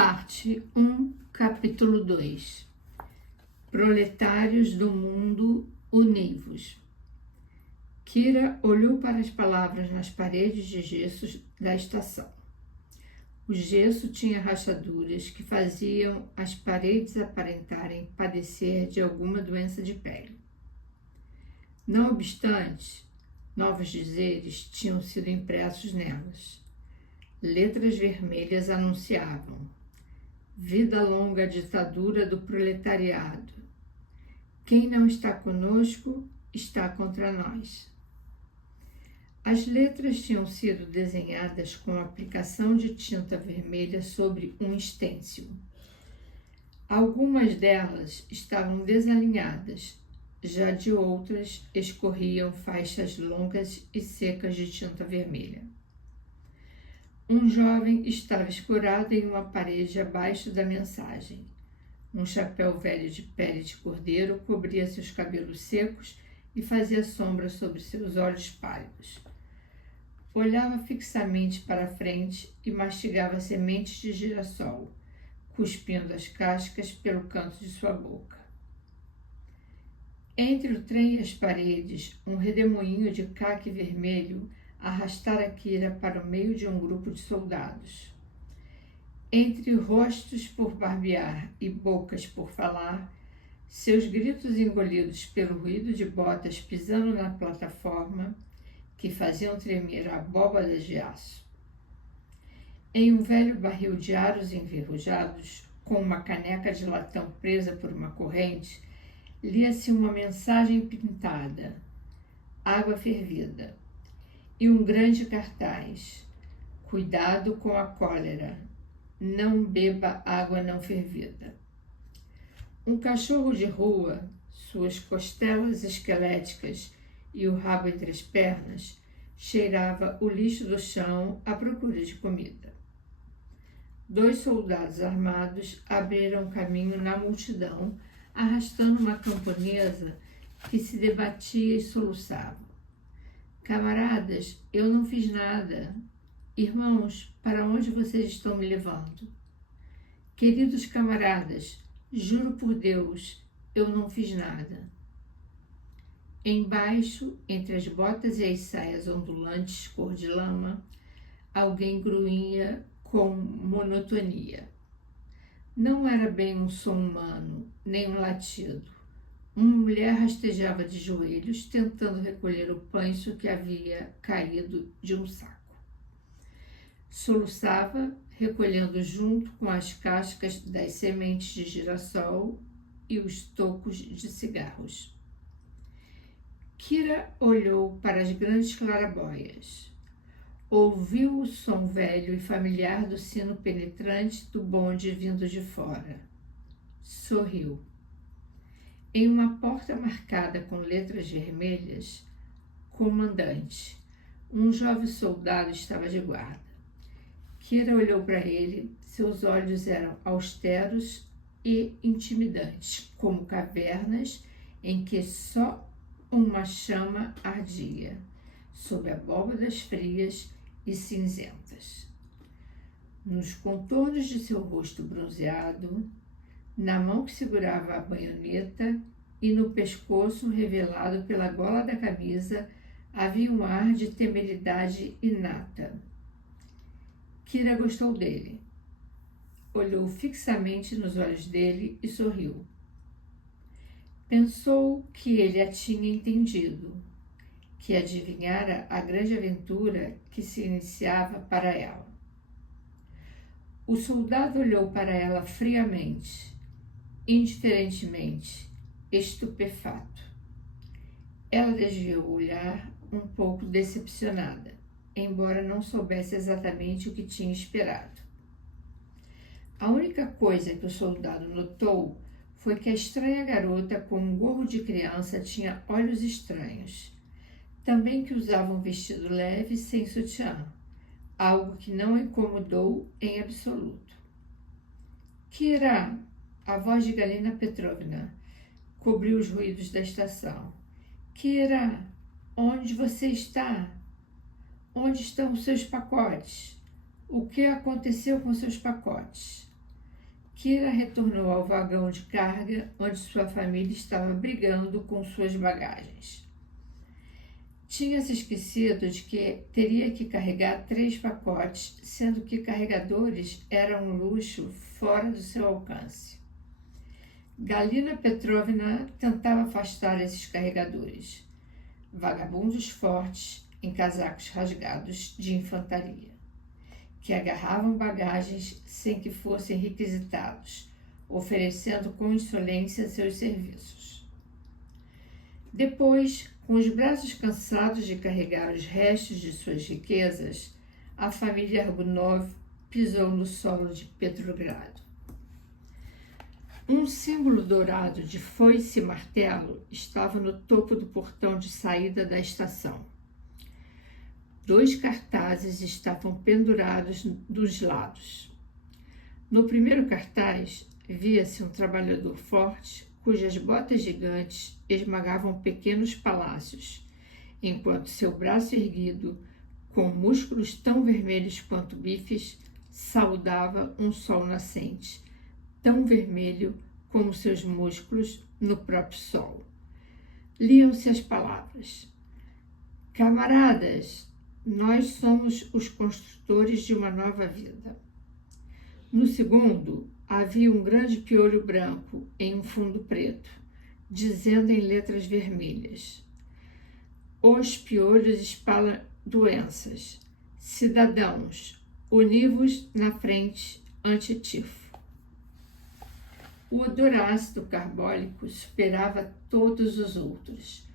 Parte 1, capítulo 2. Proletários do mundo, univos. Kira olhou para as palavras nas paredes de gesso da estação. O gesso tinha rachaduras que faziam as paredes aparentarem padecer de alguma doença de pele. Não obstante, novos dizeres tinham sido impressos nelas. Letras vermelhas anunciavam: vida longa à ditadura do proletariado. Quem não está conosco está contra nós. As letras tinham sido desenhadas com aplicação de tinta vermelha sobre um stencil. Algumas delas estavam desalinhadas, já de outras escorriam faixas longas e secas de tinta vermelha. Um jovem estava escorado em uma parede abaixo da mensagem. Um chapéu velho de pele de cordeiro cobria seus cabelos secos e fazia sombra sobre seus olhos pálidos. Olhava fixamente para a frente e mastigava sementes de girassol, cuspindo as cascas pelo canto de sua boca. Entre o trem e as paredes, um redemoinho de caque vermelho arrastara Kira para o meio de um grupo de soldados. Entre rostos por barbear e bocas por falar, seus gritos engolidos pelo ruído de botas pisando na plataforma, que faziam tremer abóbadas de aço. Em um velho barril de aros enferrujados, com uma caneca de latão presa por uma corrente, lia-se uma mensagem pintada: água fervida. E um grande cartaz: cuidado com a cólera, não beba água não fervida. Um cachorro de rua, suas costelas esqueléticas e o rabo entre as pernas, cheirava o lixo do chão à procura de comida. 2 soldados armados abriram caminho na multidão, arrastando uma camponesa que se debatia e soluçava. Camaradas, eu não fiz nada. Irmãos, para onde vocês estão me levando? Queridos camaradas, juro por Deus, eu não fiz nada. Embaixo, entre as botas e as saias ondulantes cor de lama, alguém grunhia com monotonia. Não era bem um som humano, nem um latido. Uma mulher rastejava de joelhos, tentando recolher o pães que havia caído de um saco. Soluçava, recolhendo junto com as cascas das sementes de girassol e os tocos de cigarros. Kira olhou para as grandes claraboias. Ouviu o som velho e familiar do sino penetrante do bonde vindo de fora. Sorriu. Em uma porta marcada com letras vermelhas, comandante, um jovem soldado estava de guarda. Kira olhou para ele, seus olhos eram austeros e intimidantes, como cavernas em que só uma chama ardia, sob abóbadas frias e cinzentas. Nos contornos de seu rosto bronzeado, na mão que segurava a baioneta e no pescoço revelado pela gola da camisa, havia um ar de temeridade inata. Kira gostou dele. Olhou fixamente nos olhos dele e sorriu. Pensou que ele a tinha entendido, que adivinhara a grande aventura que se iniciava para ela. O soldado olhou para ela friamente, indiferentemente, estupefato. Ela desviou o olhar um pouco decepcionada, embora não soubesse exatamente o que tinha esperado. A única coisa que o soldado notou foi que a estranha garota com um gorro de criança tinha olhos estranhos. Também que usava um vestido leve sem sutiã, algo que não a incomodou em absoluto. Kira, a voz de Galina Petrovna, cobriu os ruídos da estação. Kira, onde você está? Onde estão os seus pacotes? O que aconteceu com seus pacotes? Kira retornou ao vagão de carga, onde sua família estava brigando com suas bagagens. Tinha se esquecido de que teria que carregar 3 pacotes, sendo que carregadores eram um luxo fora do seu alcance. Galina Petrovna tentava afastar esses carregadores, vagabundos fortes em casacos rasgados de infantaria, que agarravam bagagens sem que fossem requisitados, oferecendo com insolência seus serviços. Depois, com os braços cansados de carregar os restos de suas riquezas, a família Argunov pisou no solo de Petrogrado. Um símbolo dourado de foice e martelo estava no topo do portão de saída da estação. 2 cartazes estavam pendurados dos lados. No primeiro cartaz, via-se um trabalhador forte, cujas botas gigantes esmagavam pequenos palácios, enquanto seu braço erguido, com músculos tão vermelhos quanto bifes, saudava um sol nascente, tão vermelho como seus músculos no próprio sol. Liam-se as palavras: Camaradas, nós somos os construtores de uma nova vida. No segundo, havia um grande piolho branco em um fundo preto, dizendo em letras vermelhas: Os piolhos espalham doenças. Cidadãos, univos na frente anti-tifo. O odor ácido carbólico superava todos os outros.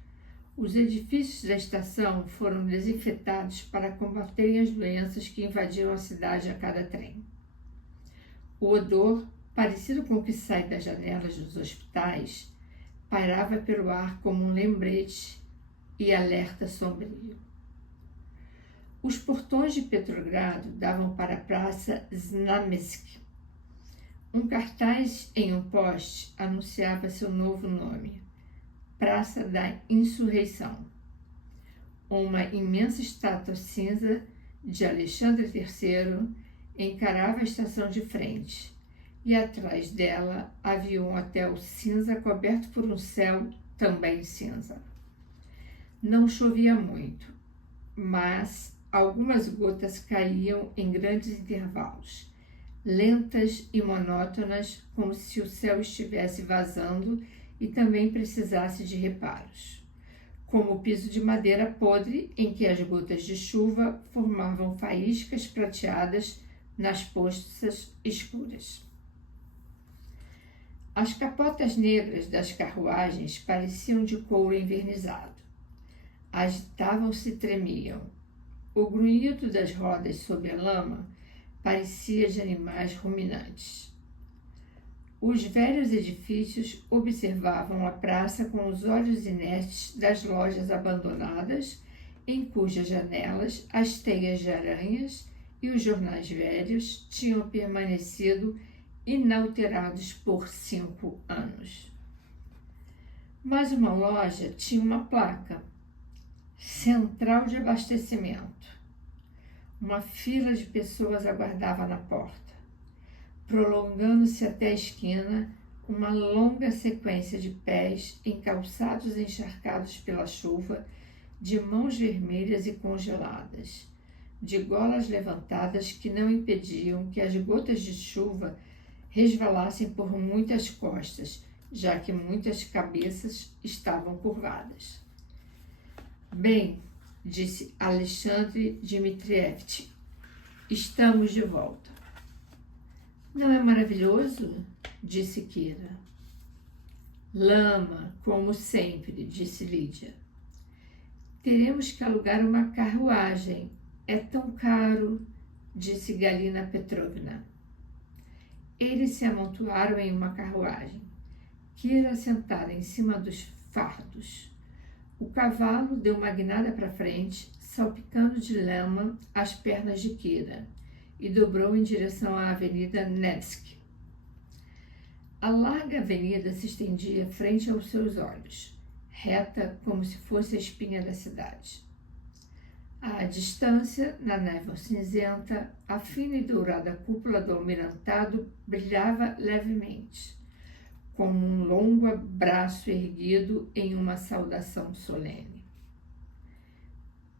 Os edifícios da estação foram desinfetados para combaterem as doenças que invadiam a cidade a cada trem. O odor, parecido com o que sai das janelas dos hospitais, pairava pelo ar como um lembrete e alerta sombrio. Os portões de Petrogrado davam para a Praça Znamensky. Um cartaz em um poste anunciava seu novo nome: Praça da Insurreição. Uma imensa estátua cinza de Alexandre III encarava a estação de frente, e atrás dela havia um hotel cinza coberto por um céu também cinza. Não chovia muito, mas algumas gotas caíam em grandes intervalos, lentas e monótonas, como se o céu estivesse vazando e também precisasse de reparos, como o piso de madeira podre em que as gotas de chuva formavam faíscas prateadas nas poças escuras. As capotas negras das carruagens pareciam de couro envernizado. Agitavam-se e tremiam. O grunhido das rodas sob a lama parecia de animais ruminantes. Os velhos edifícios observavam a praça com os olhos inertes das lojas abandonadas, em cujas janelas as teias de aranhas e os jornais velhos tinham permanecido inalterados por 5 anos. Mas uma loja tinha uma placa: Central de Abastecimento. Uma fila de pessoas aguardava na porta, prolongando-se até a esquina uma longa sequência de pés em calçados encharcados pela chuva, de mãos vermelhas e congeladas, de golas levantadas que não impediam que as gotas de chuva resvalassem por muitas costas, já que muitas cabeças estavam curvadas. Bem, disse Alexandre Dmitrievich, estamos de volta. Não é maravilhoso? Disse Kira. Lama, como sempre, disse Lídia. Teremos que alugar uma carruagem. É tão caro, disse Galina Petrovna. Eles se amontoaram em uma carruagem. Kira sentada em cima dos fardos. O cavalo deu uma guinada para frente, salpicando de lama as pernas de Kira, e dobrou em direção à Avenida Nevsky. A larga avenida se estendia frente aos seus olhos, reta como se fosse a espinha da cidade. À distância, na névoa cinzenta, a fina e dourada cúpula do almirantado brilhava levemente, como um longo braço erguido em uma saudação solene.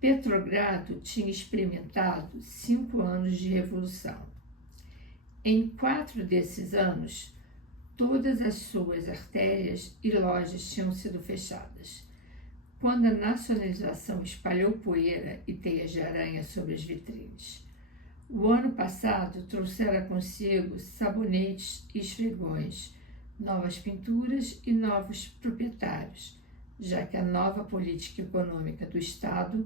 Petrogrado tinha experimentado 5 anos de revolução. Em 4 desses anos, todas as suas artérias e lojas tinham sido fechadas. Quando a nacionalização espalhou poeira e teias de aranha sobre as vitrines. O ano passado trouxera consigo sabonetes e esfregões, novas pinturas e novos proprietários, já que a nova política econômica do Estado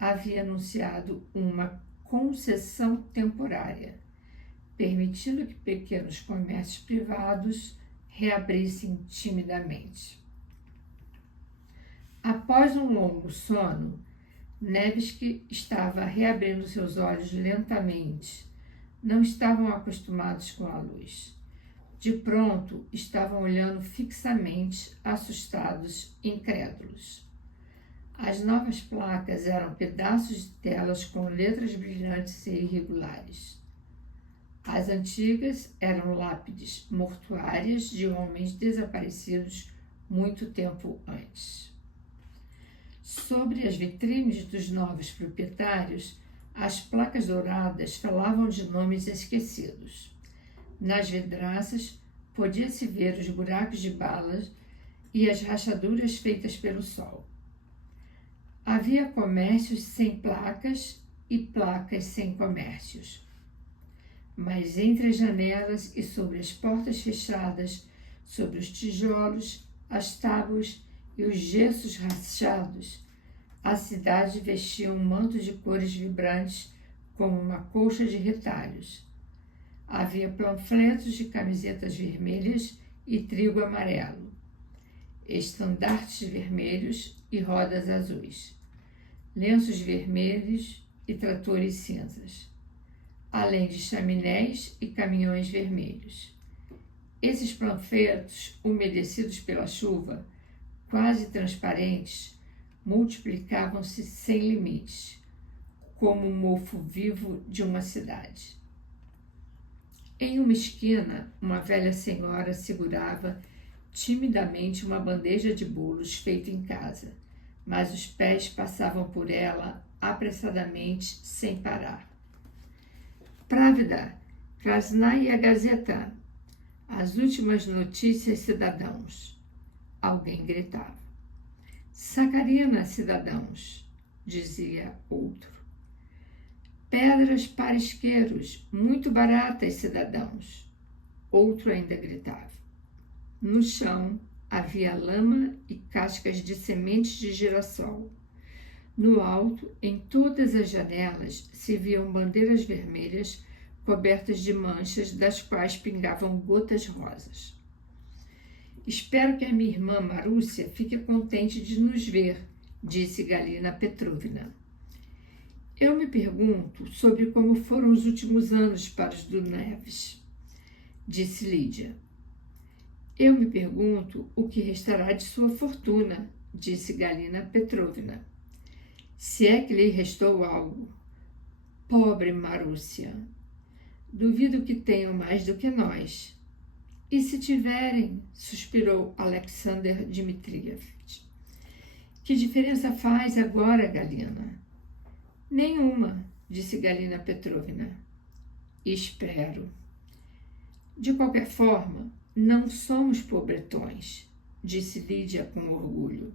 havia anunciado uma concessão temporária, permitindo que pequenos comércios privados reabrissem timidamente. Após um longo sono, Nevsky estava reabrindo seus olhos lentamente. Não estavam acostumados com a luz. De pronto, estavam olhando fixamente, assustados, incrédulos. As novas placas eram pedaços de telas com letras brilhantes e irregulares. As antigas eram lápides mortuárias de homens desaparecidos muito tempo antes. Sobre as vitrines dos novos proprietários, as placas douradas falavam de nomes esquecidos. Nas vidraças, podia-se ver os buracos de balas e as rachaduras feitas pelo sol. Havia comércios sem placas e placas sem comércios. Mas entre as janelas e sobre as portas fechadas, sobre os tijolos, as tábuas e os gessos rachados, a cidade vestia um manto de cores vibrantes como uma colcha de retalhos. Havia panfletos de camisetas vermelhas e trigo amarelo, estandartes vermelhos e rodas azuis, lenços vermelhos e tratores cinzas, além de chaminés e caminhões vermelhos. Esses panfletos, umedecidos pela chuva, quase transparentes, multiplicavam-se sem limites, como um mofo vivo de uma cidade. Em uma esquina, uma velha senhora segurava timidamente uma bandeja de bolos feita em casa, mas os pés passavam por ela apressadamente, sem parar. Pravda, Krasnaya Gazeta, as últimas notícias, cidadãos. Alguém gritava. Sacarina, cidadãos, dizia outro. Pedras para isqueiros, muito baratas, cidadãos. Outro ainda gritava. No chão havia lama e cascas de sementes de girassol. No alto, em todas as janelas, se viam bandeiras vermelhas cobertas de manchas das quais pingavam gotas rosas. Espero que a minha irmã Marúcia fique contente de nos ver, disse Galina Petrovna. Eu me pergunto sobre como foram os últimos anos para os Duneves, disse Lídia. Eu me pergunto o que restará de sua fortuna, disse Galina Petrovna. Se é que lhe restou algo. Pobre Marúcia. Duvido que tenham mais do que nós. E se tiverem, suspirou Alexander Dmitrievich. Que diferença faz agora, Galina? Nenhuma, disse Galina Petrovna. Espero. De qualquer forma, não somos pobretões, disse Lídia com orgulho,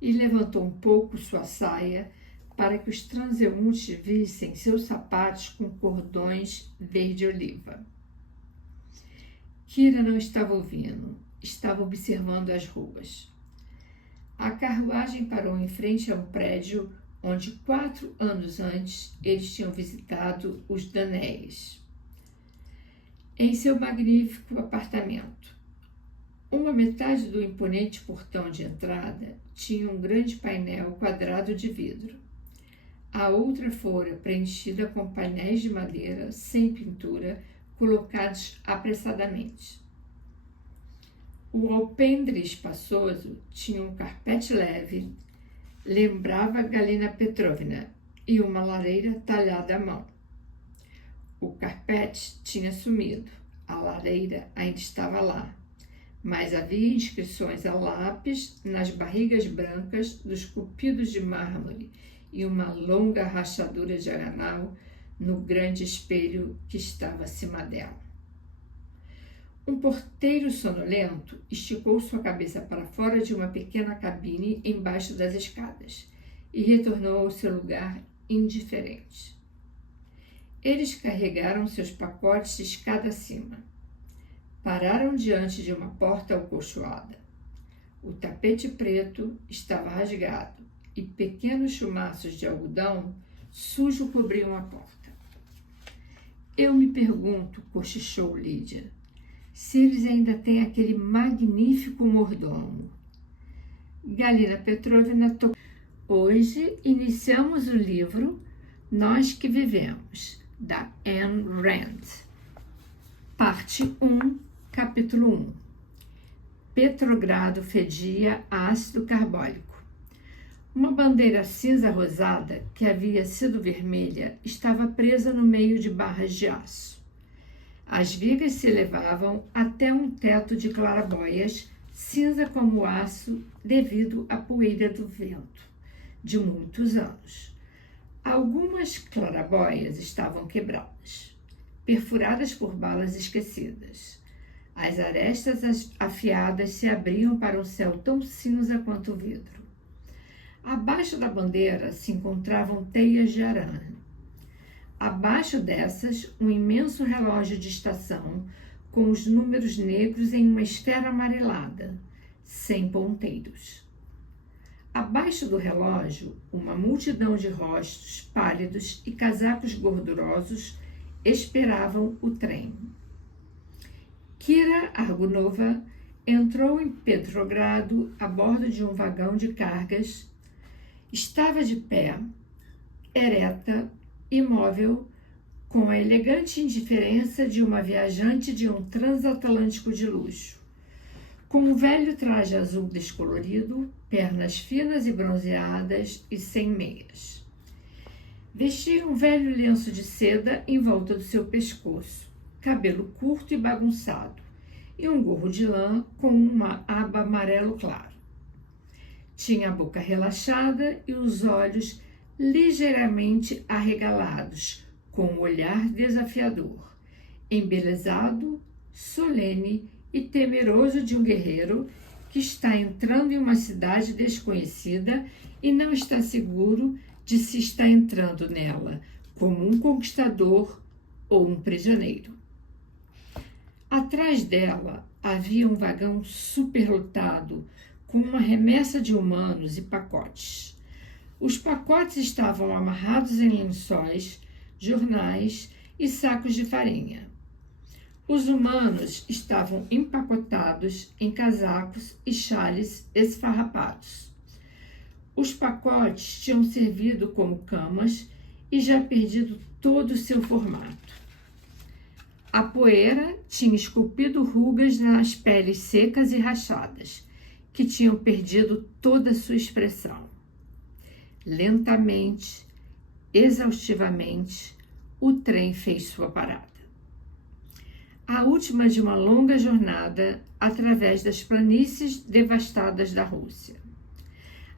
e levantou um pouco sua saia para que os transeuntes vissem seus sapatos com cordões verde-oliva. Kira não estava ouvindo, estava observando as ruas. A carruagem parou em frente a um prédio onde 4 anos antes eles tinham visitado os Danéis. Em seu magnífico apartamento, uma metade do imponente portão de entrada tinha um grande painel quadrado de vidro. A outra fora preenchida com painéis de madeira sem pintura, colocados apressadamente. O alpendre espaçoso tinha um carpete leve, lembrava Galina Petrovna, e uma lareira talhada à mão. O carpete tinha sumido, a lareira ainda estava lá, mas havia inscrições a lápis nas barrigas brancas dos cupidos de mármore e uma longa rachadura diagonal no grande espelho que estava acima dela. Um porteiro sonolento esticou sua cabeça para fora de uma pequena cabine embaixo das escadas e retornou ao seu lugar indiferente. Eles carregaram seus pacotes de escada acima. Pararam diante de uma porta alcochoada. O tapete preto estava rasgado e pequenos chumaços de algodão sujo cobriam a porta. Eu me pergunto, cochichou Lídia, se eles ainda têm aquele magnífico mordomo. Galina Petrovna tocou. Hoje iniciamos o livro Nós que Vivemos, da Ayn Rand. Parte 1, capítulo 1. Petrogrado fedia a ácido carbólico. Uma bandeira cinza-rosada, que havia sido vermelha, estava presa no meio de barras de aço. As vigas se elevavam até um teto de claraboias, cinza como aço devido à poeira do vento, de muitos anos. Algumas claraboias estavam quebradas, perfuradas por balas esquecidas. As arestas afiadas se abriam para um céu tão cinza quanto o vidro. Abaixo da bandeira se encontravam teias de aranha. Abaixo dessas, um imenso relógio de estação com os números negros em uma esfera amarelada, sem ponteiros. Abaixo do relógio, uma multidão de rostos pálidos e casacos gordurosos esperavam o trem. Kira Argunova entrou em Petrogrado a bordo de um vagão de cargas. Estava de pé, ereta, imóvel, com a elegante indiferença de uma viajante de um transatlântico de luxo. Com um velho traje azul descolorido, pernas finas e bronzeadas e sem meias. Vestia um velho lenço de seda em volta do seu pescoço, cabelo curto e bagunçado, e um gorro de lã com uma aba amarelo claro. Tinha a boca relaxada e os olhos ligeiramente arregalados, com um olhar desafiador, embelezado, solene e temeroso de um guerreiro que está entrando em uma cidade desconhecida e não está seguro de se está entrando nela como um conquistador ou um prisioneiro. Atrás dela havia um vagão superlotado com uma remessa de humanos e pacotes. Os pacotes estavam amarrados em lençóis, jornais e sacos de farinha. Os humanos estavam empacotados em casacos e xales esfarrapados. Os pacotes tinham servido como camas e já perdido todo o seu formato. A poeira tinha esculpido rugas nas peles secas e rachadas, que tinham perdido toda a sua expressão. Lentamente, exaustivamente, o trem fez sua parada. A última de uma longa jornada através das planícies devastadas da Rússia.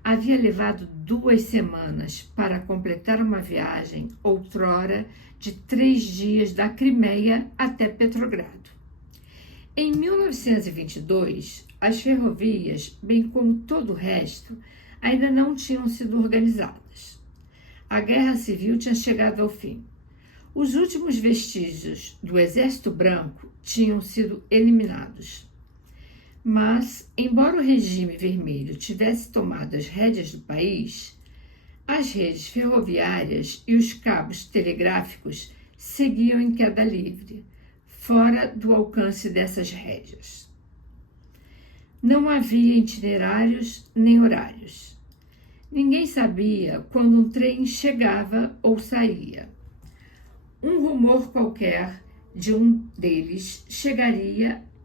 Havia levado 2 semanas para completar uma viagem, outrora, de 3 dias da Crimeia até Petrogrado. Em 1922, as ferrovias, bem como todo o resto, ainda não tinham sido organizadas. A Guerra Civil tinha chegado ao fim. Os últimos vestígios do Exército Branco tinham sido eliminados. Mas, embora o regime vermelho tivesse tomado as rédeas do país, as redes ferroviárias e os cabos telegráficos seguiam em queda livre, fora do alcance dessas rédeas. Não havia itinerários nem horários. Ninguém sabia quando um trem chegava ou saía. Um rumor qualquer de um deles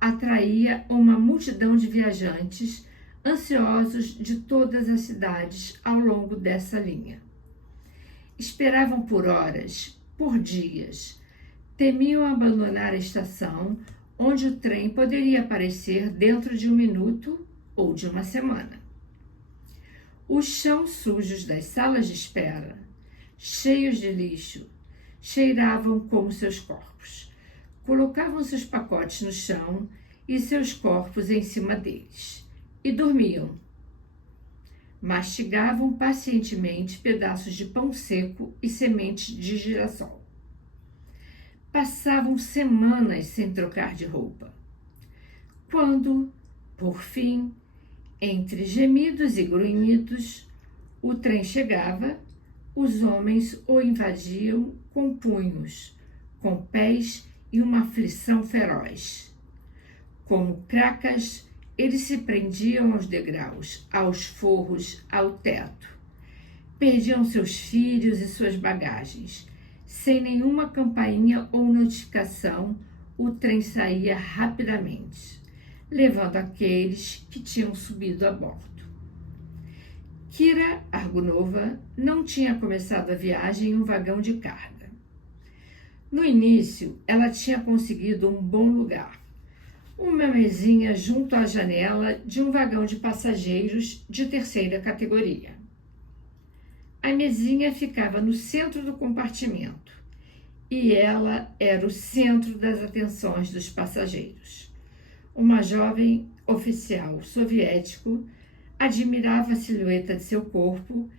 atraía uma multidão de viajantes ansiosos de todas as cidades ao longo dessa linha. Esperavam por horas, por dias. Temiam abandonar a estação, onde o trem poderia aparecer dentro de um minuto ou de uma semana. Os chãos sujos das salas de espera, cheios de lixo, cheiravam como seus corpos. Colocavam seus pacotes no chão e seus corpos em cima deles e dormiam. Mastigavam pacientemente pedaços de pão seco e sementes de girassol. Passavam semanas sem trocar de roupa. Quando, por fim, entre gemidos e grunhidos, o trem chegava, os homens o invadiam com punhos, com pés e uma aflição feroz. Como cracas, eles se prendiam aos degraus, aos forros, ao teto. Perdiam seus filhos e suas bagagens. Sem nenhuma campainha ou notificação, o trem saía rapidamente, levando aqueles que tinham subido a bordo. Kira Argunova não tinha começado a viagem em um vagão de carga. No início, ela tinha conseguido um bom lugar. Uma mesinha junto à janela de um vagão de passageiros de terceira categoria. A mesinha ficava no centro do compartimento e ela era o centro das atenções dos passageiros. Uma jovem oficial soviético admirava a silhueta de seu corpo,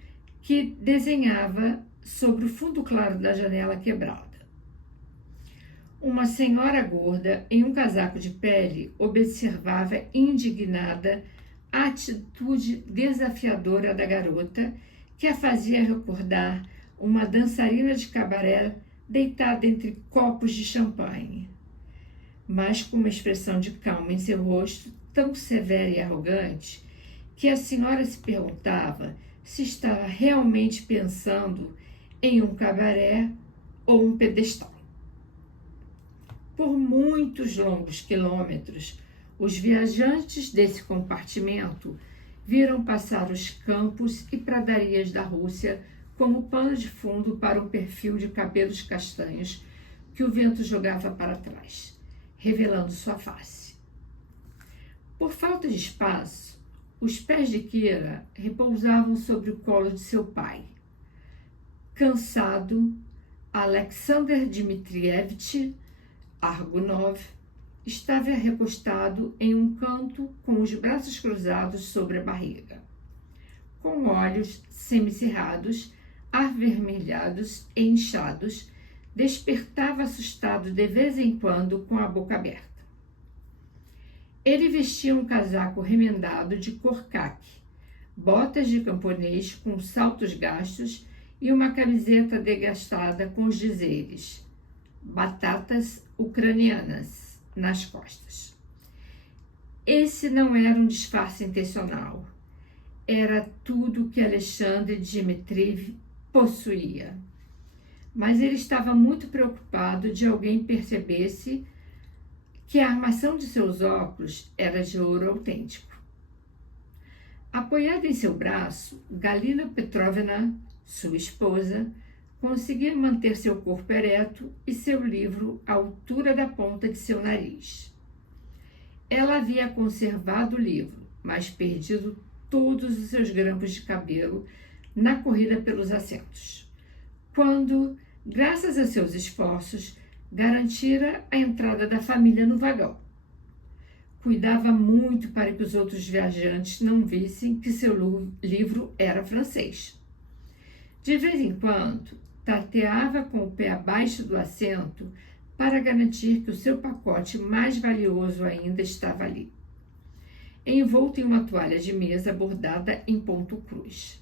que desenhava sobre o fundo claro da janela quebrada. Uma senhora gorda, em um casaco de pele, observava indignada a atitude desafiadora da garota, que a fazia recordar uma dançarina de cabaré deitada entre copos de champanhe, mas com uma expressão de calma em seu rosto tão severa e arrogante que a senhora se perguntava se estava realmente pensando em um cabaré ou um pedestal. Por muitos longos quilômetros, os viajantes desse compartimento viram passar os campos e pradarias da Rússia como pano de fundo para um perfil de cabelos castanhos que o vento jogava para trás, revelando sua face. Por falta de espaço, os pés de Kira repousavam sobre o colo de seu pai. Cansado, Alexander Dmitrievich Argunov estava recostado em um canto com os braços cruzados sobre a barriga. Com olhos semicerrados, avermelhados e inchados, despertava assustado de vez em quando com a boca aberta. Ele vestia um casaco remendado de cor caque, botas de camponês com saltos gastos e uma camiseta desgastada com os dizeres "Batatas ucranianas" nas costas. Esse não era um disfarce intencional. Era tudo que Alexandre Dmitriev possuía. Mas ele estava muito preocupado de alguém percebesse que a armação de seus óculos era de ouro autêntico. Apoiada em seu braço, Galina Petrovna, sua esposa, conseguia manter seu corpo ereto e seu livro à altura da ponta de seu nariz. Ela havia conservado o livro, mas perdido todos os seus grampos de cabelo na corrida pelos assentos, quando, graças a seus esforços, garantira a entrada da família no vagão. Cuidava muito para que os outros viajantes não vissem que seu livro era francês. De vez em quando, tateava com o pé abaixo do assento para garantir que o seu pacote mais valioso ainda estava ali, envolto em uma toalha de mesa bordada em ponto cruz.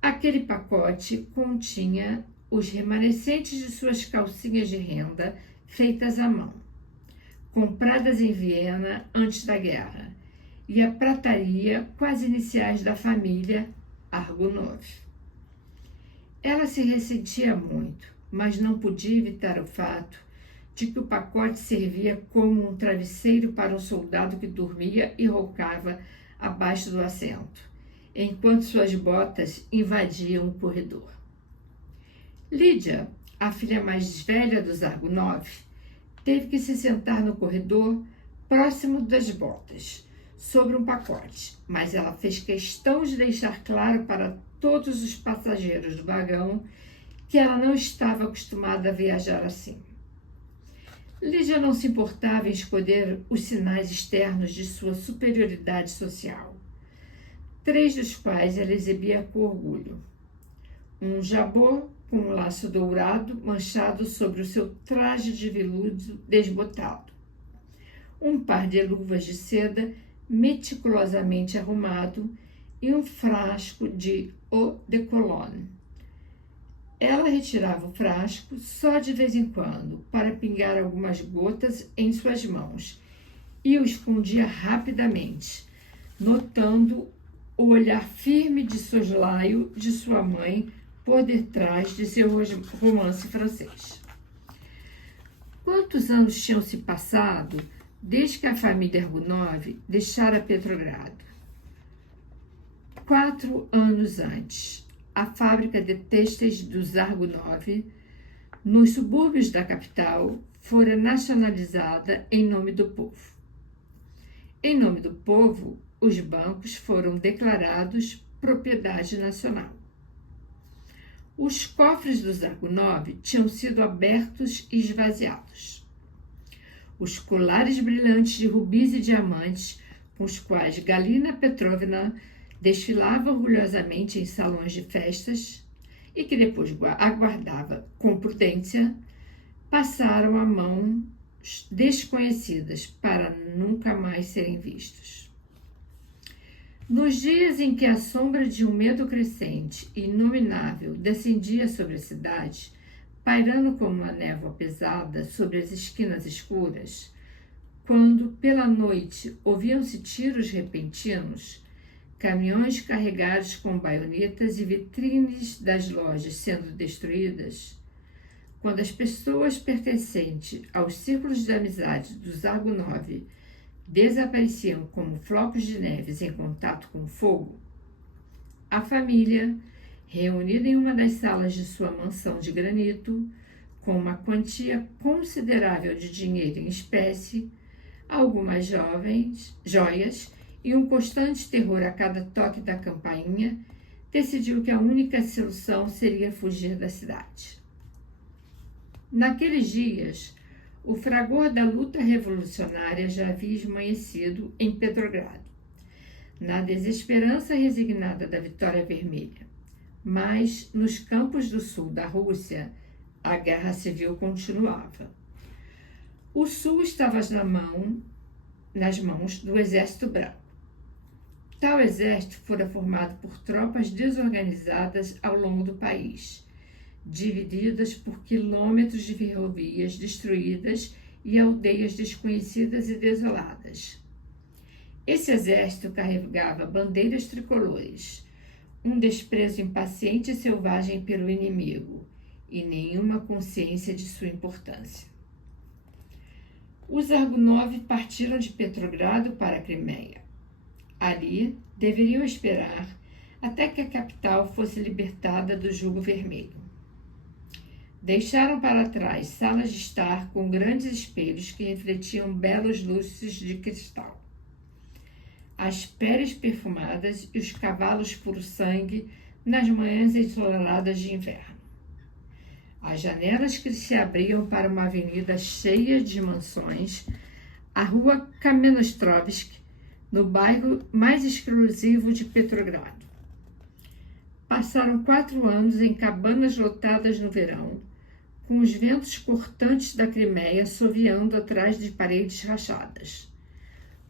Aquele pacote continha os remanescentes de suas calcinhas de renda feitas à mão, compradas em Viena antes da guerra, e a prataria com as iniciais da família Argunov. Ela se ressentia muito, mas não podia evitar o fato de que o pacote servia como um travesseiro para um soldado que dormia e roncava abaixo do assento, enquanto suas botas invadiam o corredor. Lídia, a filha mais velha dos Argonov, teve que se sentar no corredor próximo das botas, sobre um pacote, mas ela fez questão de deixar claro para todos os passageiros do vagão que ela não estava acostumada a viajar assim. Lídia não se importava em esconder os sinais externos de sua superioridade social, 3 dos quais ela exibia com orgulho. Um jabô com um laço dourado manchado sobre o seu traje de veludo desbotado. Um par de luvas de seda meticulosamente arrumado e um frasco de eau de cologne. Ela retirava o frasco só de vez em quando para pingar algumas gotas em suas mãos e o escondia rapidamente, notando o olhar firme de soslaio de sua mãe por detrás de seu romance francês. Quantos anos tinham se passado desde que a família Argonov deixara Petrogrado? 4 anos antes, a fábrica de têxteis dos Argonov, nos subúrbios da capital, fora nacionalizada em nome do povo. Em nome do povo, os bancos foram declarados propriedade nacional. Os cofres dos Argonov tinham sido abertos e esvaziados. Os colares brilhantes de rubis e diamantes, com os quais Galina Petrovna desfilava orgulhosamente em salões de festas e que depois aguardava com prudência, passaram a mãos desconhecidas para nunca mais serem vistos. Nos dias em que a sombra de um medo crescente e inominável descendia sobre a cidade, pairando como uma névoa pesada sobre as esquinas escuras, quando, pela noite, ouviam-se tiros repentinos, caminhões carregados com baionetas e vitrines das lojas sendo destruídas, quando as pessoas pertencentes aos círculos de amizade dos Argonov desapareciam como flocos de neve em contato com o fogo, a família, reunida em uma das salas de sua mansão de granito, com uma quantia considerável de dinheiro em espécie, algumas joias e um constante terror a cada toque da campainha, decidiu que a única solução seria fugir da cidade. Naqueles dias, o fragor da luta revolucionária já havia esmaecido em Petrogrado, na desesperança resignada da vitória vermelha. Mas, nos campos do sul da Rússia, a guerra civil continuava. O sul estava nas mãos do Exército Branco. Tal exército fora formado por tropas desorganizadas ao longo do país, divididas por quilômetros de ferrovias destruídas e aldeias desconhecidas e desoladas. Esse exército carregava bandeiras tricolores, um desprezo impaciente e selvagem pelo inimigo, e nenhuma consciência de sua importância. Os Argonov partiram de Petrogrado para a Crimeia. Ali, deveriam esperar até que a capital fosse libertada do jugo vermelho. Deixaram para trás salas de estar com grandes espelhos que refletiam belos luzes de cristal. As peles perfumadas e os cavalos puro sangue nas manhãs ensolaradas de inverno. As janelas que se abriam para uma avenida cheia de mansões, a rua Kamenostrovsk, no bairro mais exclusivo de Petrogrado. Passaram 4 anos em cabanas lotadas no verão, com os ventos cortantes da Crimeia assoviando atrás de paredes rachadas.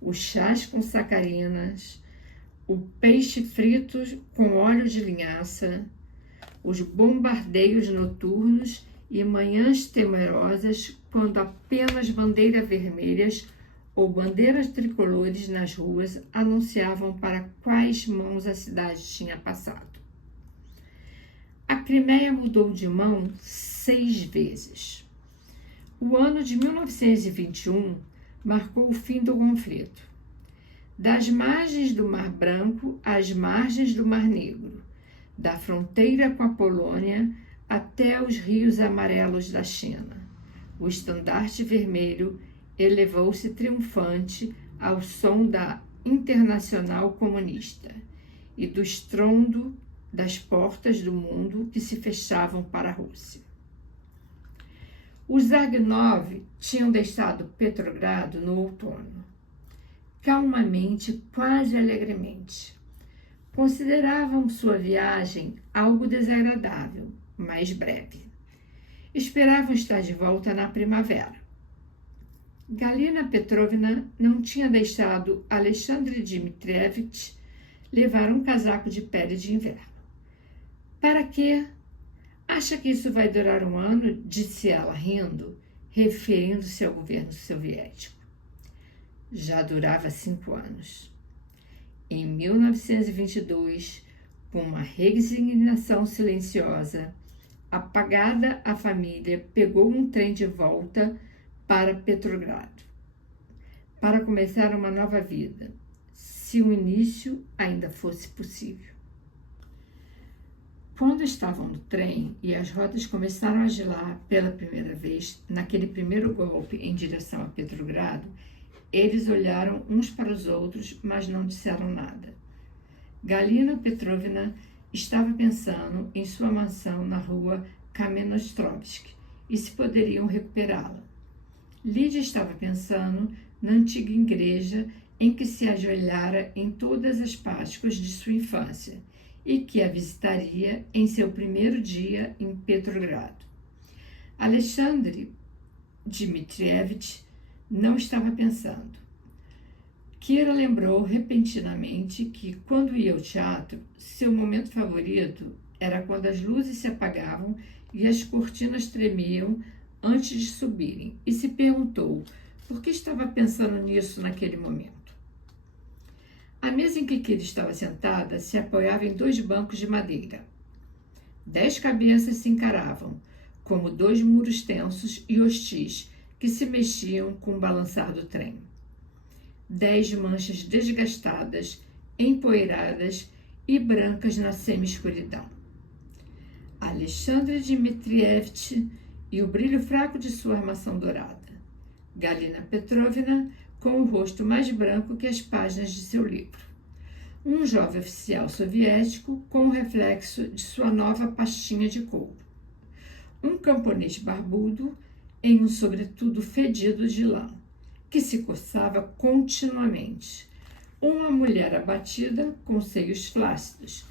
Os chás com sacarinas, o peixe frito com óleo de linhaça, os bombardeios noturnos e manhãs temerosas quando apenas bandeiras vermelhas ou bandeiras tricolores nas ruas anunciavam para quais mãos a cidade tinha passado. A Crimeia mudou de mão 6 vezes. O ano de 1921 marcou o fim do conflito. Das margens do Mar Branco às margens do Mar Negro, da fronteira com a Polônia até os rios amarelos da China. O estandarte vermelho elevou-se triunfante ao som da Internacional Comunista e do estrondo das portas do mundo que se fechavam para a Rússia. Os Zaganov tinham deixado Petrogrado no outono. Calmamente, quase alegremente. Consideravam sua viagem algo desagradável, mas breve. Esperavam estar de volta na primavera. Galina Petrovna não tinha deixado Alexandre Dmitrievich levar um casaco de pele de inverno. Para quê? Acha que isso vai durar um ano? Disse ela, rindo, referindo-se ao governo soviético. Já durava 5 anos. Em 1922, com uma resignação silenciosa, apagada, a família pegou um trem de volta para Petrogrado, para começar uma nova vida, se o início ainda fosse possível. Quando estavam no trem e as rodas começaram a girar pela primeira vez, naquele primeiro golpe em direção a Petrogrado, eles olharam uns para os outros, mas não disseram nada. Galina Petrovna estava pensando em sua mansão na rua Kamenostrovsk e se poderiam recuperá-la. Lídia estava pensando na antiga igreja em que se ajoelhara em todas as Páscoas de sua infância e que a visitaria em seu primeiro dia em Petrogrado. Alexandre Dmitrievich não estava pensando. Kira lembrou repentinamente que, quando ia ao teatro, seu momento favorito era quando as luzes se apagavam e as cortinas tremiam antes de subirem, e se perguntou por que estava pensando nisso naquele momento. A mesa em que Kira estava sentada se apoiava em 2 bancos de madeira. 10 cabeças se encaravam, como 2 muros tensos e hostis que se mexiam com o balançar do trem. 10 manchas desgastadas, empoeiradas e brancas na semi-escuridão. Alexandre Dmitrievich e o brilho fraco de sua armação dourada. Galina Petrovna com o rosto mais branco que as páginas de seu livro. Um jovem oficial soviético com o reflexo de sua nova pastinha de couro. Um camponês barbudo em um sobretudo fedido de lã, que se coçava continuamente. Uma mulher abatida com seios flácidos,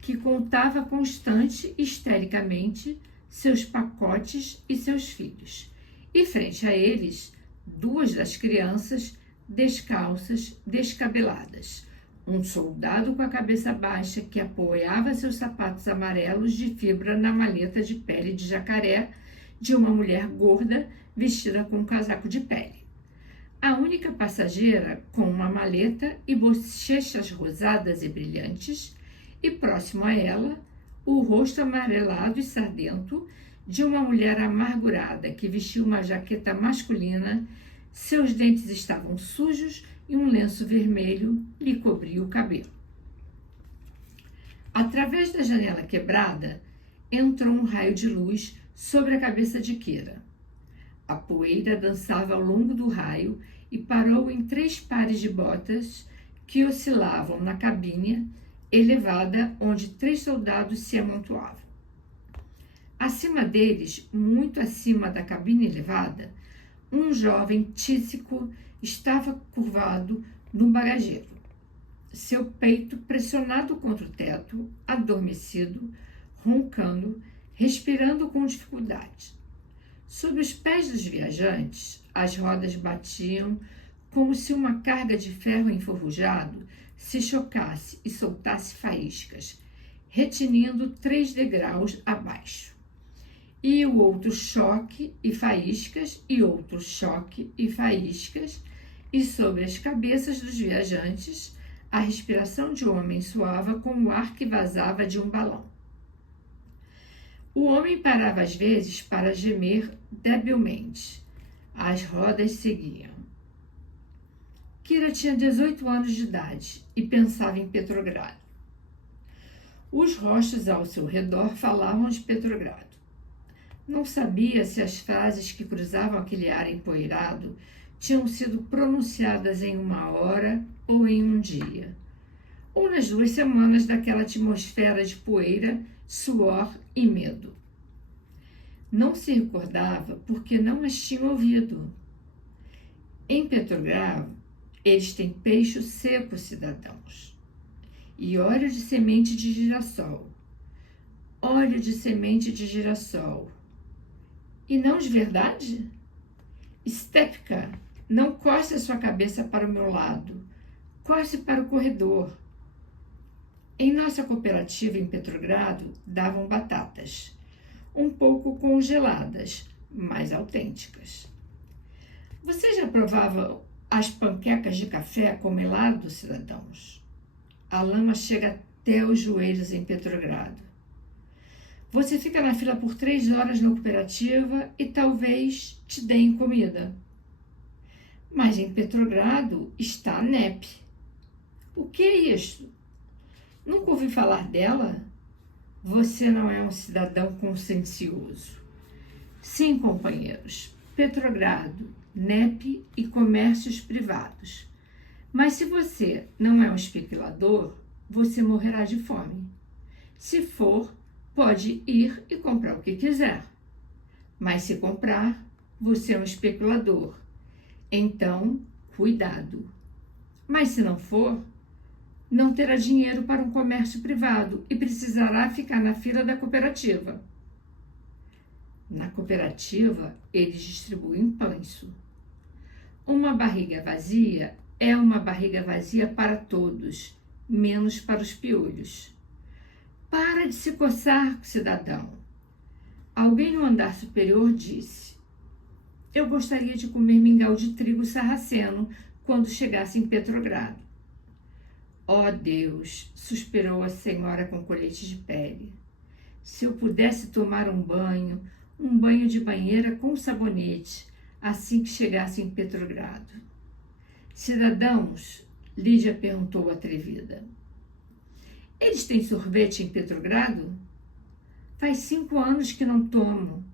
que contava constante e histericamente seus pacotes e seus filhos. E frente a eles, 2 das crianças descalças, descabeladas. Um soldado com a cabeça baixa que apoiava seus sapatos amarelos de fibra na maleta de pele de jacaré de uma mulher gorda vestida com um casaco de pele. A única passageira com uma maleta e bochechas rosadas e brilhantes, e próximo a ela, o rosto amarelado e sardento de uma mulher amargurada que vestia uma jaqueta masculina. Seus dentes estavam sujos e um lenço vermelho lhe cobria o cabelo. Através da janela quebrada, entrou um raio de luz sobre a cabeça de Kira. A poeira dançava ao longo do raio e parou em 3 pares de botas que oscilavam na cabine elevada onde 3 soldados se amontoavam. Acima deles, muito acima da cabine elevada, um jovem tísico estava curvado no bagageiro, seu peito pressionado contra o teto, adormecido, roncando, respirando com dificuldade. Sob os pés dos viajantes, as rodas batiam como se uma carga de ferro enferrujado se chocasse e soltasse faíscas, retinindo 3 degraus abaixo. E o outro choque e faíscas, e outro choque e faíscas, e sobre as cabeças dos viajantes, a respiração de um homem soava como o ar que vazava de um balão. O homem parava às vezes para gemer debilmente. As rodas seguiam. Kira tinha 18 anos de idade e pensava em Petrogrado. Os rostos ao seu redor falavam de Petrogrado. Não sabia se as frases que cruzavam aquele ar empoeirado tinham sido pronunciadas em uma hora ou em um dia, ou nas 2 semanas daquela atmosfera de poeira, suor e medo. Não se recordava porque não as tinha ouvido. Em Petrogrado, eles têm peixe seco, cidadãos, e óleo de semente de girassol. Óleo de semente de girassol. E não de verdade? Stepka, não coce a sua cabeça para o meu lado. Coce para o corredor. Em nossa cooperativa em Petrogrado, davam batatas, um pouco congeladas, mas autênticas. Você já provava as panquecas de café com melado, cidadãos? A lama chega até os joelhos em Petrogrado. Você fica na fila por 3 horas na cooperativa e talvez te deem comida. Mas em Petrogrado está a NEP. O que é isso? Nunca ouvi falar dela? Você não é um cidadão consciencioso. Sim, companheiros, Petrogrado, NEP e comércios privados. Mas se você não é um especulador, você morrerá de fome. Se for, pode ir e comprar o que quiser. Mas se comprar, você é um especulador. Então, cuidado. Mas se não for, não terá dinheiro para um comércio privado e precisará ficar na fila da cooperativa. Na cooperativa, eles distribuem pães. Uma barriga vazia é uma barriga vazia para todos, menos para os piolhos. Para de se coçar, cidadão. Alguém no andar superior disse: eu gostaria de comer mingau de trigo sarraceno quando chegasse em Petrogrado. Oh, Deus, suspirou a senhora com colete de pele. Se eu pudesse tomar um banho de banheira com sabonete, assim que chegasse em Petrogrado. Cidadãos, Lídia perguntou atrevida. Eles têm sorvete em Petrogrado? Faz 5 anos que não tomo.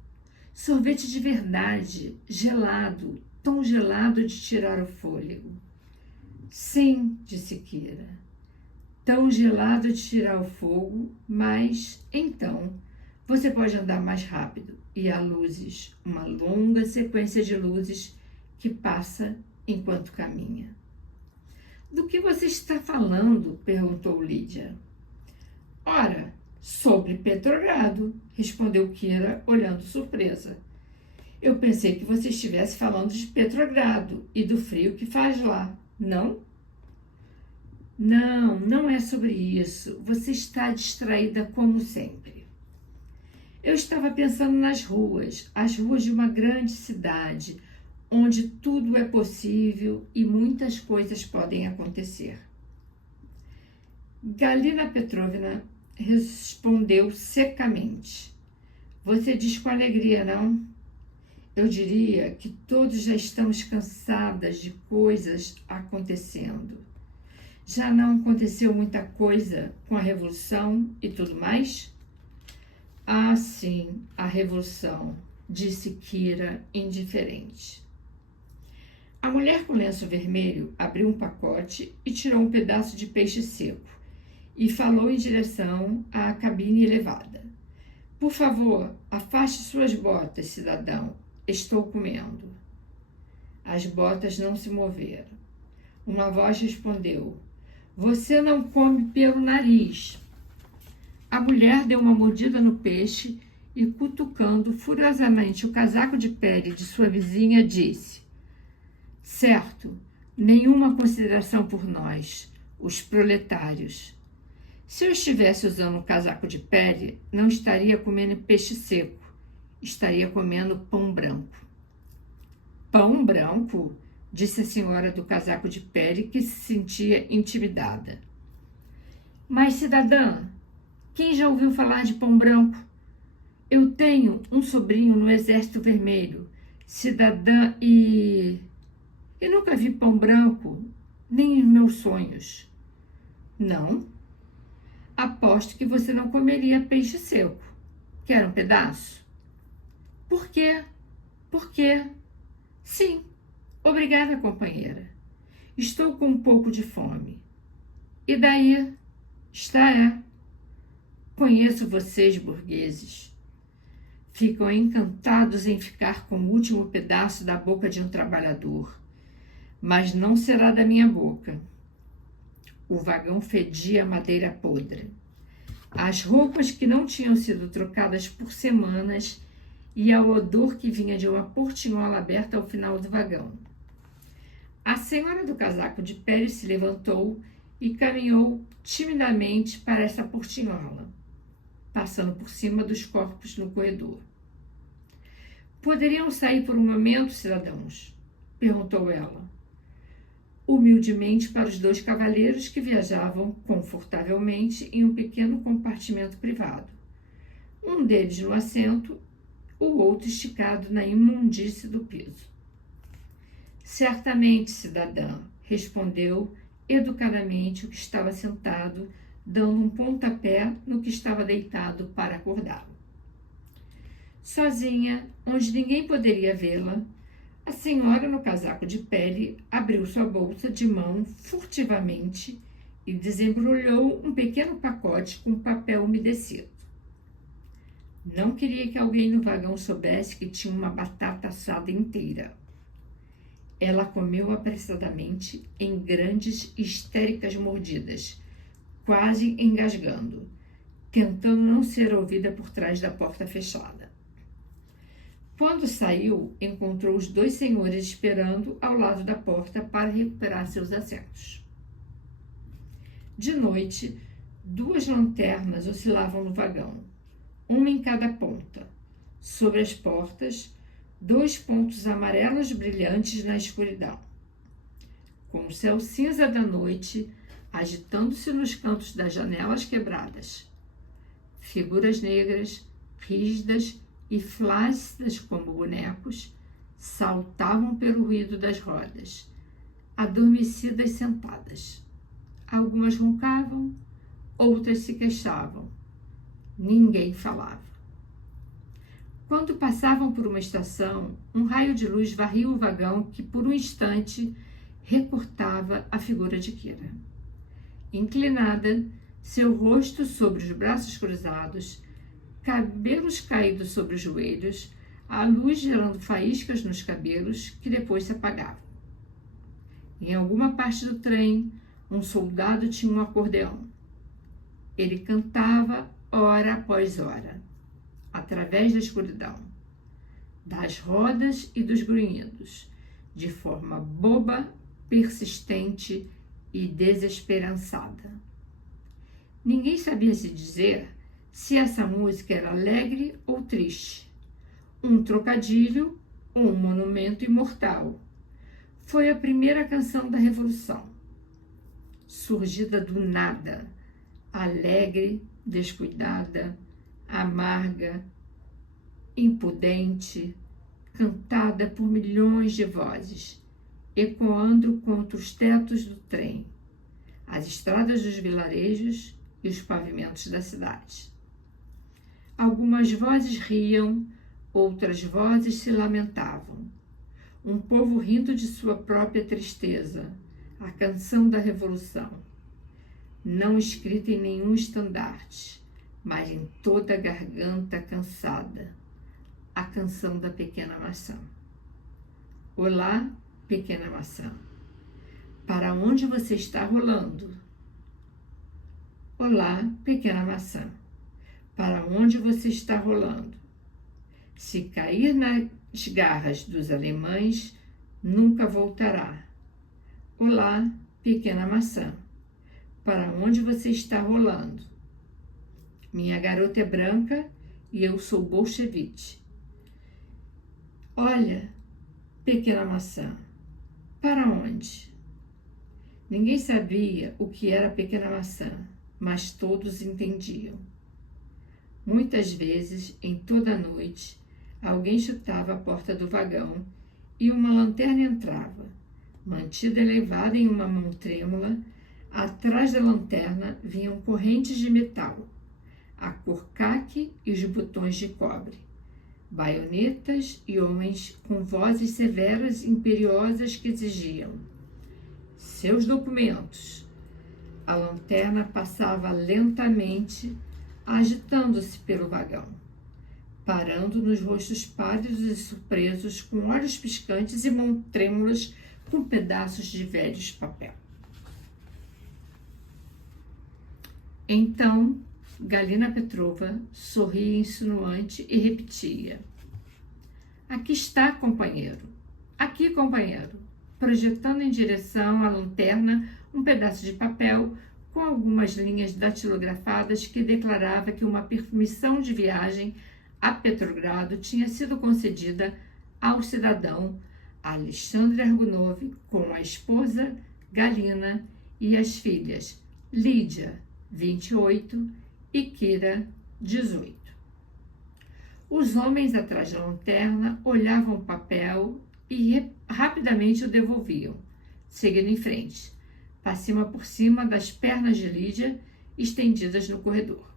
Sorvete de verdade, gelado, tão gelado de tirar o fôlego. Sim, disse Kira. Tão gelado de tirar o fogo, mas, então, você pode andar mais rápido. E há luzes, uma longa sequência de luzes que passa enquanto caminha. Do que você está falando? Perguntou Lídia. Ora, sobre Petrogrado, respondeu Kira, olhando surpresa. Eu pensei que você estivesse falando de Petrogrado e do frio que faz lá, não? Não, não é sobre isso. Você está distraída como sempre. Eu estava pensando nas ruas, as ruas de uma grande cidade, onde tudo é possível e muitas coisas podem acontecer. Galina Petrovna respondeu secamente. Você diz com alegria, não? Eu diria que todos já estamos cansadas de coisas acontecendo. Já não aconteceu muita coisa com a Revolução e tudo mais? Ah, sim, a Revolução, disse Kira, indiferente. A mulher com lenço vermelho abriu um pacote e tirou um pedaço de peixe seco e falou em direção à cabine elevada. Por favor, afaste suas botas, cidadão. Estou comendo. As botas não se moveram. Uma voz respondeu: você não come pelo nariz. A mulher deu uma mordida no peixe e, cutucando furiosamente o casaco de pele de sua vizinha, disse: certo, nenhuma consideração por nós, os proletários. Se eu estivesse usando um casaco de pele, não estaria comendo peixe seco, estaria comendo pão branco. Pão branco? Disse a senhora do casaco de pele, que se sentia intimidada. Mas, cidadã, quem já ouviu falar de pão branco? Eu tenho um sobrinho no Exército Vermelho, cidadã, e nunca vi pão branco, nem em meus sonhos. Não? Aposto que você não comeria peixe seco. Quer um pedaço? Por quê? Por quê? Sim, obrigada, companheira. Estou com um pouco de fome. E daí? Está é. Conheço vocês, burgueses. Ficam encantados em ficar com o último pedaço da boca de um trabalhador. Mas não será da minha boca. O vagão fedia madeira podre. As roupas que não tinham sido trocadas por semanas e ao odor que vinha de uma portinhola aberta ao final do vagão. A senhora do casaco de pele se levantou e caminhou timidamente para essa portinhola, passando por cima dos corpos no corredor. Poderiam sair por um momento, cidadãos? Perguntou ela, humildemente para os 2 cavalheiros que viajavam confortavelmente em um pequeno compartimento privado. Um deles no assento, o outro esticado na imundície do piso. Certamente, cidadã, respondeu educadamente o que estava sentado, dando um pontapé no que estava deitado para acordá-lo. Sozinha, onde ninguém poderia vê-la, a senhora no casaco de pele abriu sua bolsa de mão furtivamente e desembrulhou um pequeno pacote com papel umedecido. Não queria que alguém no vagão soubesse que tinha uma batata assada inteira. Ela comeu apressadamente em grandes e histéricas mordidas, quase engasgando, tentando não ser ouvida por trás da porta fechada. Quando saiu, encontrou os 2 senhores esperando ao lado da porta para recuperar seus assentos. De noite, 2 lanternas oscilavam no vagão, uma em cada ponta. Sobre as portas, 2 pontos amarelos brilhantes na escuridão. Com o céu cinza da noite agitando-se nos cantos das janelas quebradas. Figuras negras, rígidas e flácidas como bonecos, saltavam pelo ruído das rodas, adormecidas sentadas. Algumas roncavam, outras se queixavam. Ninguém falava. Quando passavam por uma estação, um raio de luz varria o vagão que, por um instante, recortava a figura de Kira. Inclinada, seu rosto sobre os braços cruzados, cabelos caídos sobre os joelhos, a luz gerando faíscas nos cabelos que depois se apagavam. Em alguma parte do trem, um soldado tinha um acordeão. Ele cantava hora após hora, através da escuridão, das rodas e dos grunhidos, de forma boba, persistente e desesperançada. Ninguém sabia se dizer se essa música era alegre ou triste, um trocadilho ou um monumento imortal. Foi a primeira canção da Revolução, surgida do nada, alegre, descuidada, amarga, impudente, cantada por milhões de vozes, ecoando contra os tetos do trem, as estradas dos vilarejos e os pavimentos da cidade. Algumas vozes riam, outras vozes se lamentavam. Um povo rindo de sua própria tristeza, a canção da Revolução, não escrita em nenhum estandarte, mas em toda a garganta cansada, a canção da pequena maçã. Olá, pequena maçã, para onde você está rolando? Olá, pequena maçã, para onde você está rolando? Se cair nas garras dos alemães, nunca voltará. Olá, pequena maçã, para onde você está rolando? Minha garota é branca e eu sou bolchevique. Olha, pequena maçã, para onde? Ninguém sabia o que era a pequena maçã, mas todos entendiam. Muitas vezes, em toda a noite, alguém chutava a porta do vagão e uma lanterna entrava, mantida elevada em uma mão trêmula. Atrás da lanterna vinham correntes de metal, a cor caque e os botões de cobre. baionetas e homens com vozes severas e imperiosas que exigiam seus documentos. A lanterna passava lentamente, agitando-se pelo vagão, parando nos rostos pálidos e surpresos, com olhos piscantes e mãos trêmulas com pedaços de velhos papel. Então, Galina Petrova sorria insinuante e repetia: aqui está, companheiro. Aqui, companheiro. Projetando em direção à lanterna um pedaço de papel com algumas linhas datilografadas que declarava que uma permissão de viagem a Petrogrado tinha sido concedida ao cidadão Alexandre Argunov com a esposa Galina e as filhas Lídia, 28, e Kira, 18. Os homens atrás da lanterna olhavam o papel e rapidamente o devolviam, seguindo em frente, por cima das pernas de Lídia estendidas no corredor.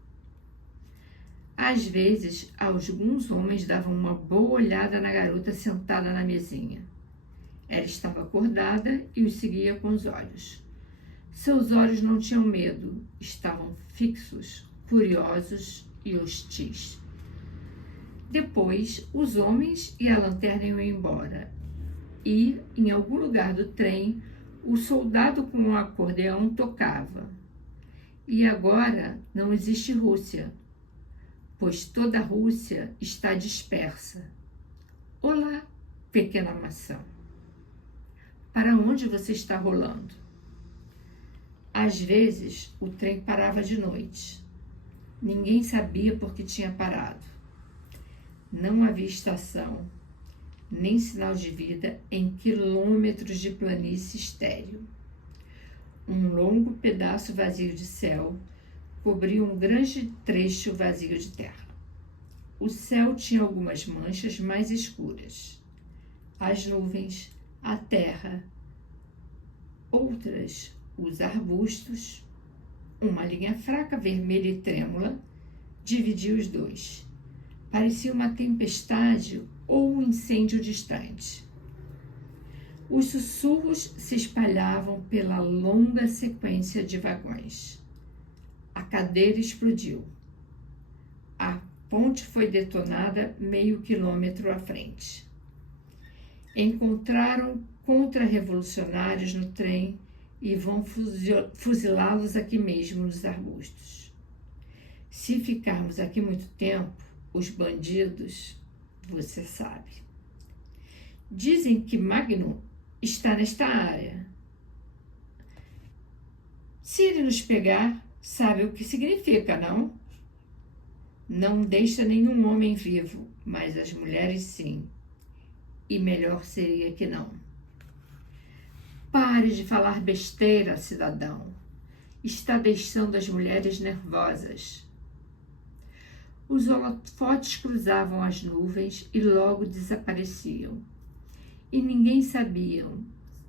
Às vezes, alguns homens davam uma boa olhada na garota sentada na mesinha. Ela estava acordada e os seguia com os olhos. Seus olhos não tinham medo, estavam fixos, curiosos e hostis. Depois, os homens e a lanterna iam embora. E, em algum lugar do trem, o soldado com um acordeão tocava. E agora não existe Rússia, pois toda a Rússia está dispersa. Olá, pequena maçã. Para onde você está rolando? Às vezes, o trem parava de noite. Ninguém sabia por que tinha parado. Não havia estação, nem sinal de vida em quilômetros de planície estéril. Um longo pedaço vazio de céu cobria um grande trecho vazio de terra. O céu tinha algumas manchas mais escuras. As nuvens, a terra, outras, os arbustos. Uma linha fraca, vermelha e trêmula dividia os dois. Parecia uma tempestade ou um incêndio distante. Os sussurros se espalhavam pela longa sequência de vagões. A cadeira explodiu. A ponte foi detonada meio quilômetro à frente. Encontraram contra-revolucionários no trem e vão fuzilá-los aqui mesmo nos arbustos. Se ficarmos aqui muito tempo, os bandidos, você sabe. Dizem que Magnum está nesta área. Se ele nos pegar, sabe o que significa, não? Não deixa nenhum homem vivo, mas as mulheres sim. E melhor seria que não. Pare de falar besteira, cidadão. Está deixando as mulheres nervosas. Os holofotes cruzavam as nuvens e logo desapareciam. E ninguém sabia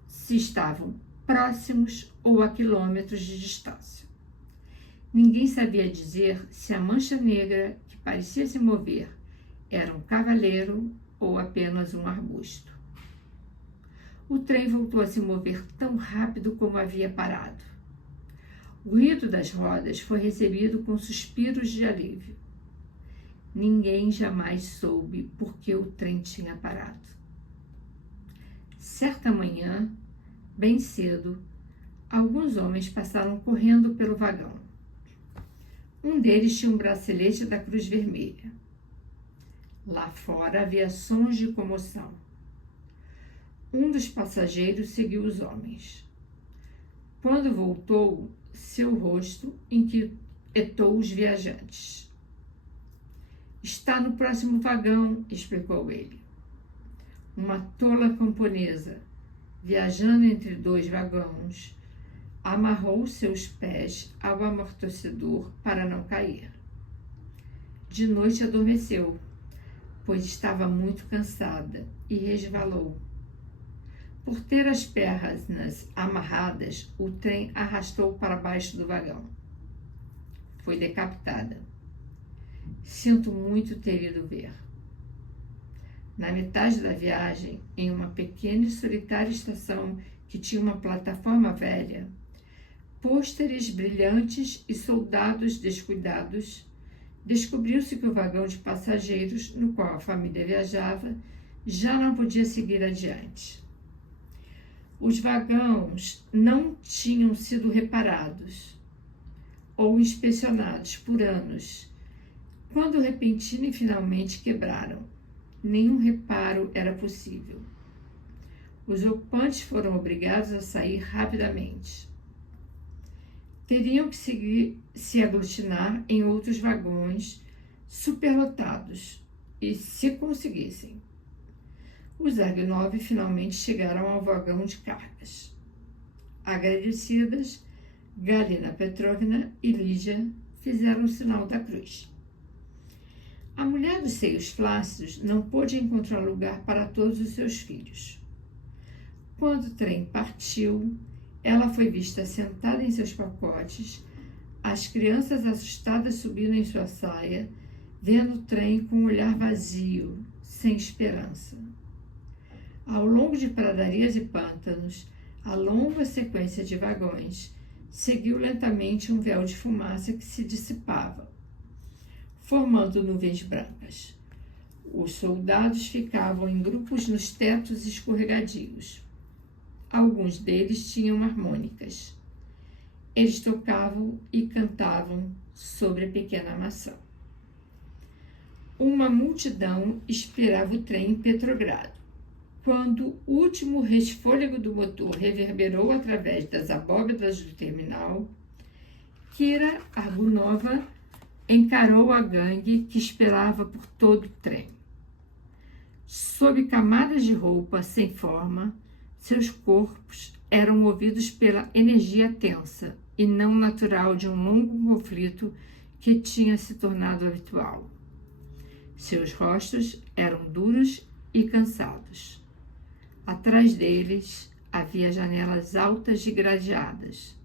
se estavam próximos ou a quilômetros de distância. Ninguém sabia dizer se a mancha negra que parecia se mover era um cavaleiro ou apenas um arbusto. O trem voltou a se mover tão rápido como havia parado. O ruído das rodas foi recebido com suspiros de alívio. Ninguém jamais soube por que o trem tinha parado. Certa manhã, bem cedo, alguns homens passaram correndo pelo vagão. Um deles tinha um bracelete da Cruz Vermelha. Lá fora havia sons de comoção. Um dos passageiros seguiu os homens. Quando voltou, seu rosto inquietou os viajantes. Está no próximo vagão, explicou ele. Uma tola camponesa, viajando entre dois vagões, amarrou seus pés ao amortecedor para não cair. De noite adormeceu, pois estava muito cansada e resvalou. Por ter as pernas amarradas, o trem arrastou para baixo do vagão. Foi decapitada. Sinto muito ter ido ver. Na metade da viagem, em uma pequena e solitária estação que tinha uma plataforma velha, pôsteres brilhantes e soldados descuidados, descobriu-se que o vagão de passageiros no qual a família viajava já não podia seguir adiante. Os vagões não tinham sido reparados ou inspecionados por anos, quando repentino e finalmente quebraram. Nenhum reparo era possível. Os ocupantes foram obrigados a sair rapidamente. Teriam que se aglutinar em outros vagões superlotados, e se conseguissem. Os Zargunov finalmente chegaram ao vagão de cargas. Agradecidas, Galina Petrovna e Lígia fizeram o sinal da cruz. A mulher dos seios flácidos não pôde encontrar lugar para todos os seus filhos. Quando o trem partiu, ela foi vista sentada em seus pacotes, as crianças assustadas subindo em sua saia, vendo o trem com um olhar vazio, sem esperança. Ao longo de pradarias e pântanos, a longa sequência de vagões seguiu lentamente um véu de fumaça que se dissipava, formando nuvens brancas. Os soldados ficavam em grupos nos tetos escorregadios. Alguns deles tinham harmônicas. Eles tocavam e cantavam sobre a pequena maçã. Uma multidão esperava o trem em Petrogrado. Quando o último resfôlego do motor reverberou através das abóbadas do terminal, Kira Argunova encarou a gangue que esperava por todo o trem. Sob camadas de roupa sem forma, seus corpos eram movidos pela energia tensa e não natural de um longo conflito que tinha se tornado habitual. Seus rostos eram duros e cansados. Atrás deles havia janelas altas e gradeadas.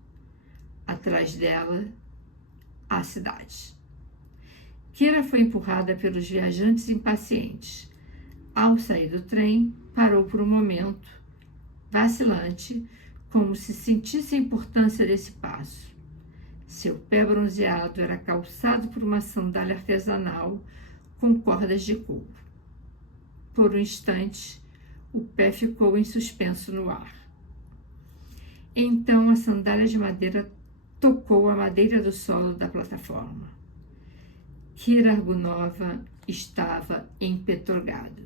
Atrás dela, a cidade. Kira foi empurrada pelos viajantes impacientes. Ao sair do trem, parou por um momento, vacilante, como se sentisse a importância desse passo. Seu pé bronzeado era calçado por uma sandália artesanal com cordas de couro. Por um instante, o pé ficou em suspenso no ar. Então a sandália de madeira tocou a madeira do solo da plataforma. Kira Argunova estava em Petrogrado.